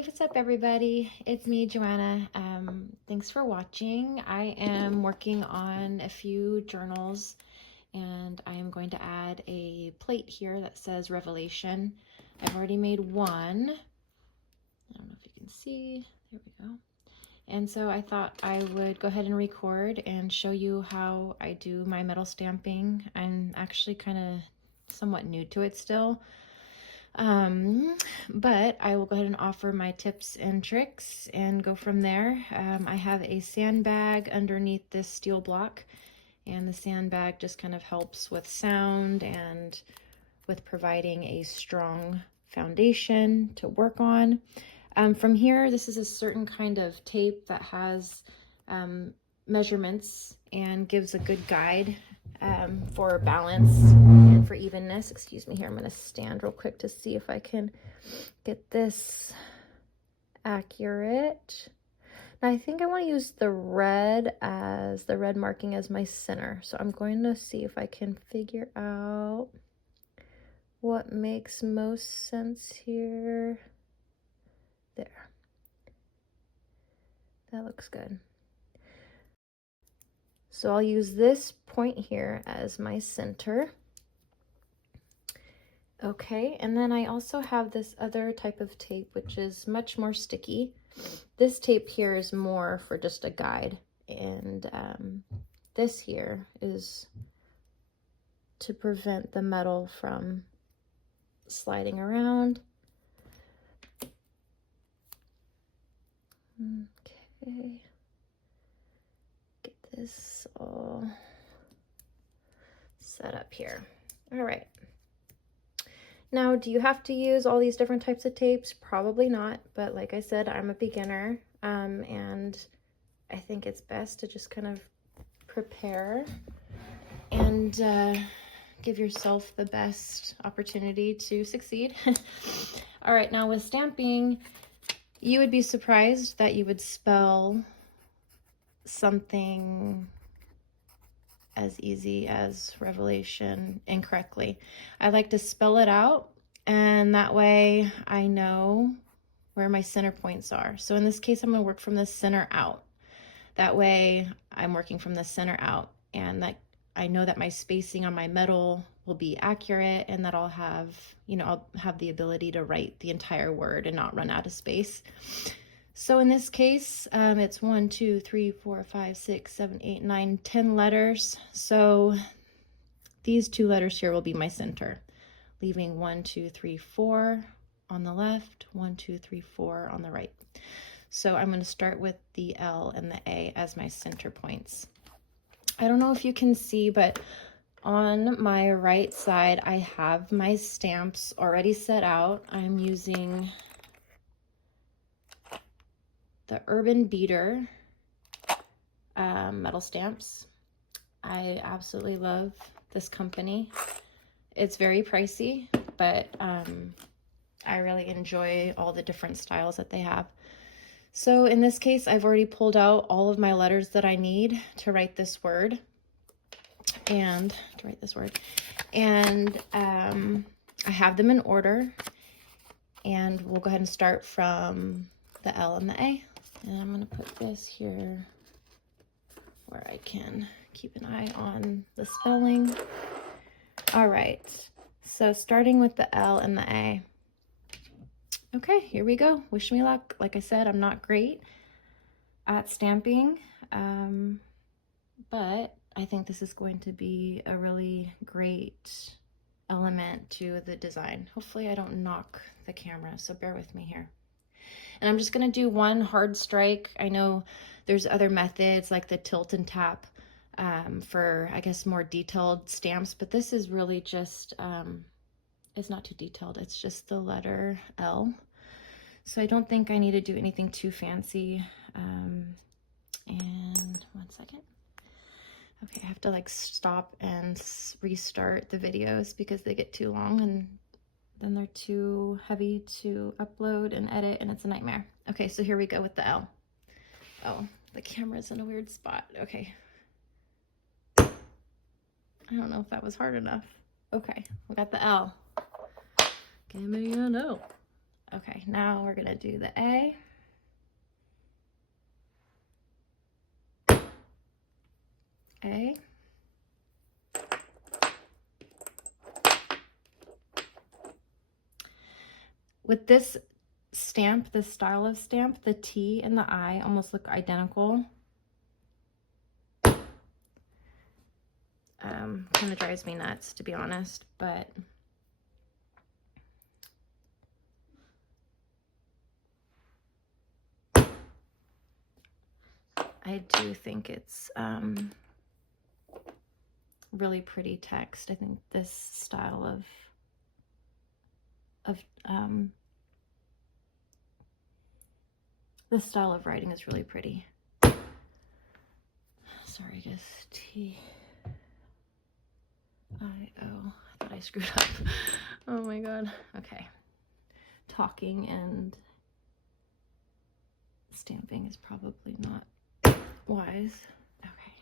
Hey, what's up everybody? It's me, Joanna. Thanks for watching. I am working on a few journals and I am going to add a plate here that says Revelation. I've already made one. I don't know if you can see. There we go. And so I thought I would go ahead and record and show you how I do my metal stamping. I'm actually kind of somewhat new to it still. But I will go ahead and offer my tips and tricks and go from there. I have a sandbag underneath this steel block, and the sandbag just kind of helps with sound and with providing a strong foundation to work on. From here, this is a certain kind of tape that has measurements and gives a good guide for balance and for evenness. Excuse me here, I'm going to stand real quick to see if I can get this accurate. Now I think I want to use the red marking as my center. So I'm going to see if I can figure out what makes most sense here. There. That looks good. So I'll use this point here as my center. Okay, and then I also have this other type of tape, which is much more sticky. This tape here is more for just a guide, and this here is to prevent the metal from sliding around. Okay. Get this all set up here. All right. Now, do you have to use all these different types of tapes? Probably not, but like I said, I'm a beginner, and I think it's best to just kind of prepare and give yourself the best opportunity to succeed. All right, now with stamping, you would be surprised that you would spell something as easy as Revelation incorrectly. I like to spell it out, and that way I know where my center points are. So in this case, I'm going to work from the center out. That way I'm working from the center out, and that I know that my spacing on my metal will be accurate, and that I'll have, I'll have the ability to write the entire word and not run out of space. So in this case, it's 1, 2, 3, 4, 5, 6, 7, 8, 9, 10 letters. So these 2 letters here will be my center, leaving 1, 2, 3, 4 on the left, 1, 2, 3, 4 on the right. So I'm going to start with the L and the A as my center points. I don't know if you can see, but on my right side, I have my stamps already set out. I'm using the Urban Beater metal stamps. I absolutely love this company. It's very pricey, but I really enjoy all the different styles that they have. So in this case, I've already pulled out all of my letters that I need to write this word, and I have them in order, and we'll go ahead and start from the L and the A. And I'm going to put this here where I can keep an eye on the spelling. All right, so starting with the L and the A. Okay, here we go. Wish me luck. Like I said, I'm not great at stamping, but I think this is going to be a really great element to the design. Hopefully I don't knock the camera, so bear with me here. And I'm just going to do one hard strike. I know there's other methods like the tilt and tap for, I guess, more detailed stamps, but this is really just, it's not too detailed. It's just the letter L. So I don't think I need to do anything too fancy. And 1 second. Okay, I have to like stop and restart the videos because they get too long, and then they're too heavy to upload and edit, and it's a nightmare. Okay, so here we go with the L. Oh, the camera's in a weird spot. Okay. I don't know if that was hard enough. Okay, we got the L. Give me an L. Okay, now we're gonna do the A. A. With this stamp, this style of stamp, the T and the I almost look identical. Kind of drives me nuts, to be honest, but I do think it's really pretty text. I think this style of this style of writing is really pretty. Sorry, guys. T-I-O. I thought I screwed up. Oh my god. Okay. Talking and stamping is probably not wise. Okay.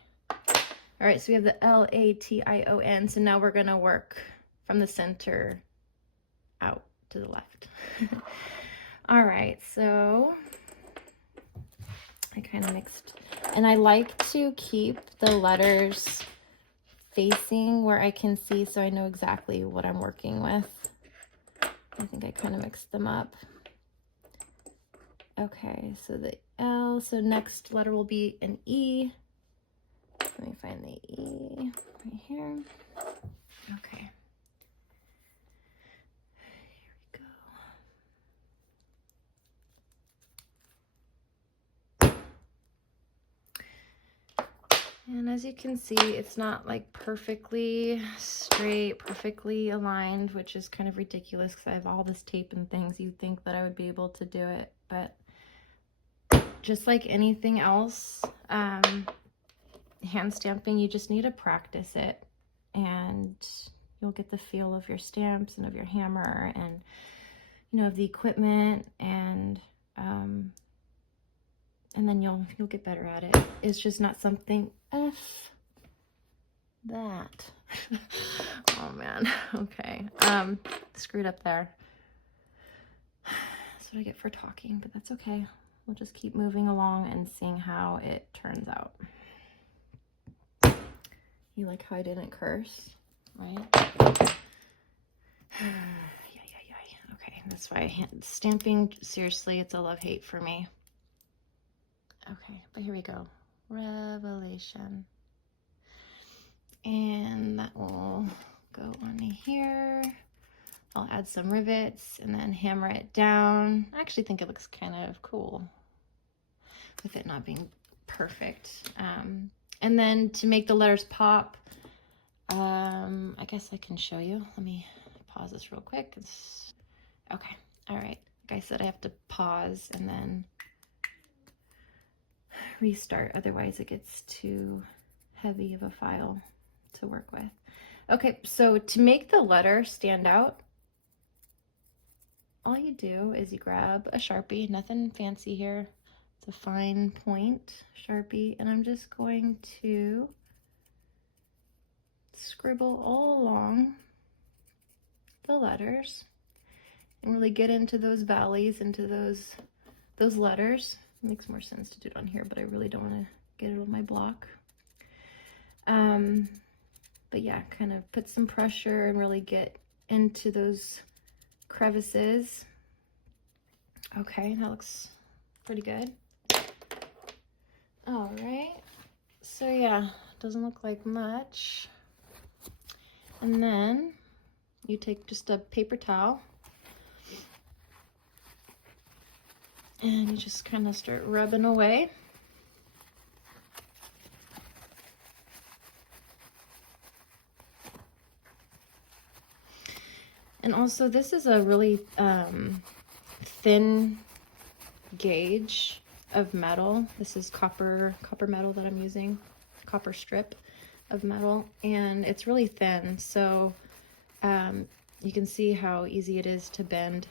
All right, so we have the L-A-T-I-O-N. So now we're going to work from the center out to the left. All right, so I kind of mixed, and I like to keep the letters facing where I can see so I know exactly what I'm working with. I think I kind of mixed them up. Okay, so the L, so next letter will be an E. Let me find the E right here. Okay. Here we go. And as you can see, it's not like perfectly straight, perfectly aligned, which is kind of ridiculous because I have all this tape and things. You'd think that I would be able to do it, but just like anything else, hand stamping, you just need to practice it, and you'll get the feel of your stamps and of your hammer and, you know, of the equipment, and then you'll get better at it. It's just not something that. Oh man. Okay. Screwed up there. That's what I get for talking, but that's okay. We'll just keep moving along and seeing how it turns out. You like how I didn't curse, right? Okay, that's why stamping, seriously, it's a love-hate for me. Okay, but here we go. Revelation. And that will go on here. I'll add some rivets and then hammer it down. I actually think it looks kind of cool with it not being perfect. And then to make the letters pop, I guess I can show you. Let me pause this real quick. Okay, all right. Like I said, I have to pause and then restart. Otherwise it gets too heavy of a file to work with. Okay, so to make the letter stand out, all you do is you grab a Sharpie, nothing fancy here. It's a fine point Sharpie, and I'm just going to scribble all along the letters and really get into those valleys, into those letters. It makes more sense to do it on here, but I really don't want to get it on my block. But yeah, kind of put some pressure and really get into those crevices. Okay, that looks pretty good. All right, so yeah, doesn't look like much. And then you take just a paper towel and you just kind of start rubbing away. And also, this is a really thin gauge of metal. This is copper metal that I'm using, copper strip of metal, and it's really thin, so you can see how easy it is to bend.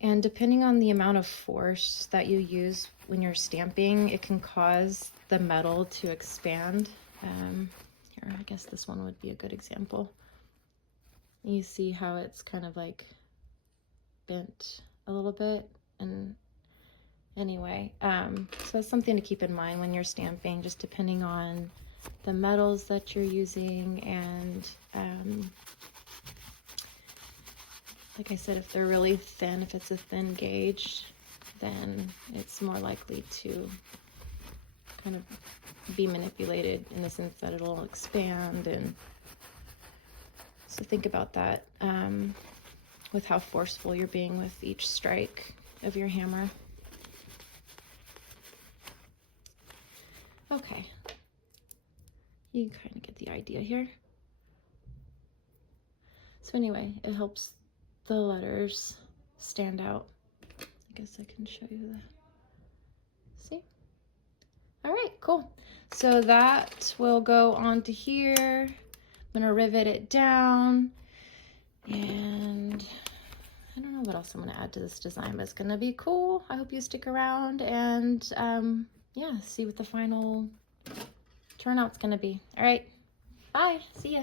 And depending on the amount of force that you use when you're stamping, it can cause the metal to expand. Here, I guess this one would be a good example. You see how it's kind of like bent a little bit. And anyway, so it's something to keep in mind when you're stamping, just depending on the metals that you're using. And like I said, if they're really thin, if it's a thin gauge, then it's more likely to kind of be manipulated in the sense that it'll expand. And so think about that with how forceful you're being with each strike of your hammer. Okay, you kind of get the idea here. So anyway, it helps the letters stand out. I guess I can show you that. See? All right, cool. So that will go onto here. I'm gonna rivet it down, and I don't know what else I'm gonna add to this design, but it's gonna be cool. I hope you stick around and yeah, see what the final turnout's gonna be. All right, bye, see ya.